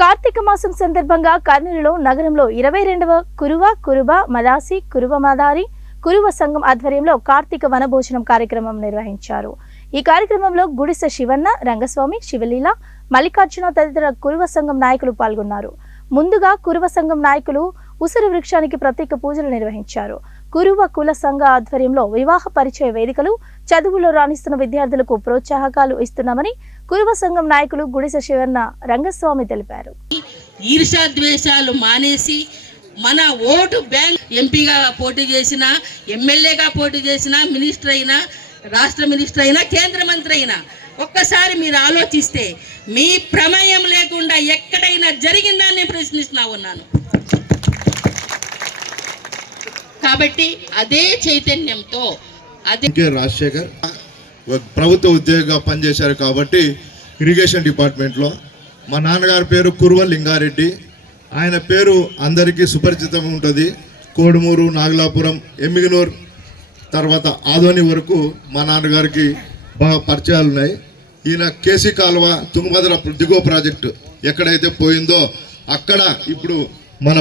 కార్తీక మాసం సందర్భంగా కర్నూలులో నగరంలో 22వ కురువ మదాసి కురువ మదారి కురువ సంఘం ఆధ్వర్యంలో కార్తీక వనభోజనం కార్యక్రమం నిర్వహించారు. ఈ కార్యక్రమంలో గుడిసె శివన్న, రంగస్వామి, శివలీల, మల్లికార్జున తదితర కురువ సంఘం నాయకులు పాల్గొన్నారు. ముందుగా కురువ సంఘం నాయకులు ఉసిరి వృక్షానికి ప్రత్యేక పూజలు నిర్వహించారు. కురువ కుల సంఘ ఆధ్వర్యంలో వివాహ పరిచయ వేదికలు, చదువులో రాణిస్తున్న విద్యార్థులకు ప్రోత్సాహకాలు ఇస్తున్నామని కురువ సంఘం నాయకులు గుడిసె శివన్న, రంగస్వామి తెలిపారు. ఈర్ష్యాద్వేషాలు మానేసి మన ఓటు బ్యాంక్ ఎంపీగా పోటీ చేసినా, ఎమ్మెల్యేగా పోటీ చేసినా, మినిస్టర్ అయినా, రాష్ట్ర మినిస్టర్ అయినా, కేంద్ర మంత్రి అయినా ఒక్కసారి మీరు ఆలోచిస్తే మీ ప్రమేయం లేకుండా ఎక్కడైనా జరిగిందని నేను ప్రశ్నిస్తున్నా ఉన్నాను. కాబట్టి అదే చైతన్యంతో రాజశేఖర్ ప్రభుత్వ ఉద్యోగిగా పనిచేశారు కాబట్టి ఇరిగేషన్ డిపార్ట్మెంట్లో మా నాన్నగారి పేరు కురువ లింగారెడ్డి. ఆయన పేరు అందరికీ సుపరిచితం ఉంటుంది. కోడుమూరు, నాగలాపురం, ఎమ్మిగనూరు తర్వాత ఆదోని వరకు మా నాన్నగారికి బాగా పరిచయాలు ఉన్నాయి. ఈయన కేసీ కాలువ తుంగభద్ర దిగువ ప్రాజెక్టు ఎక్కడైతే పోయిందో అక్కడ ఇప్పుడు మన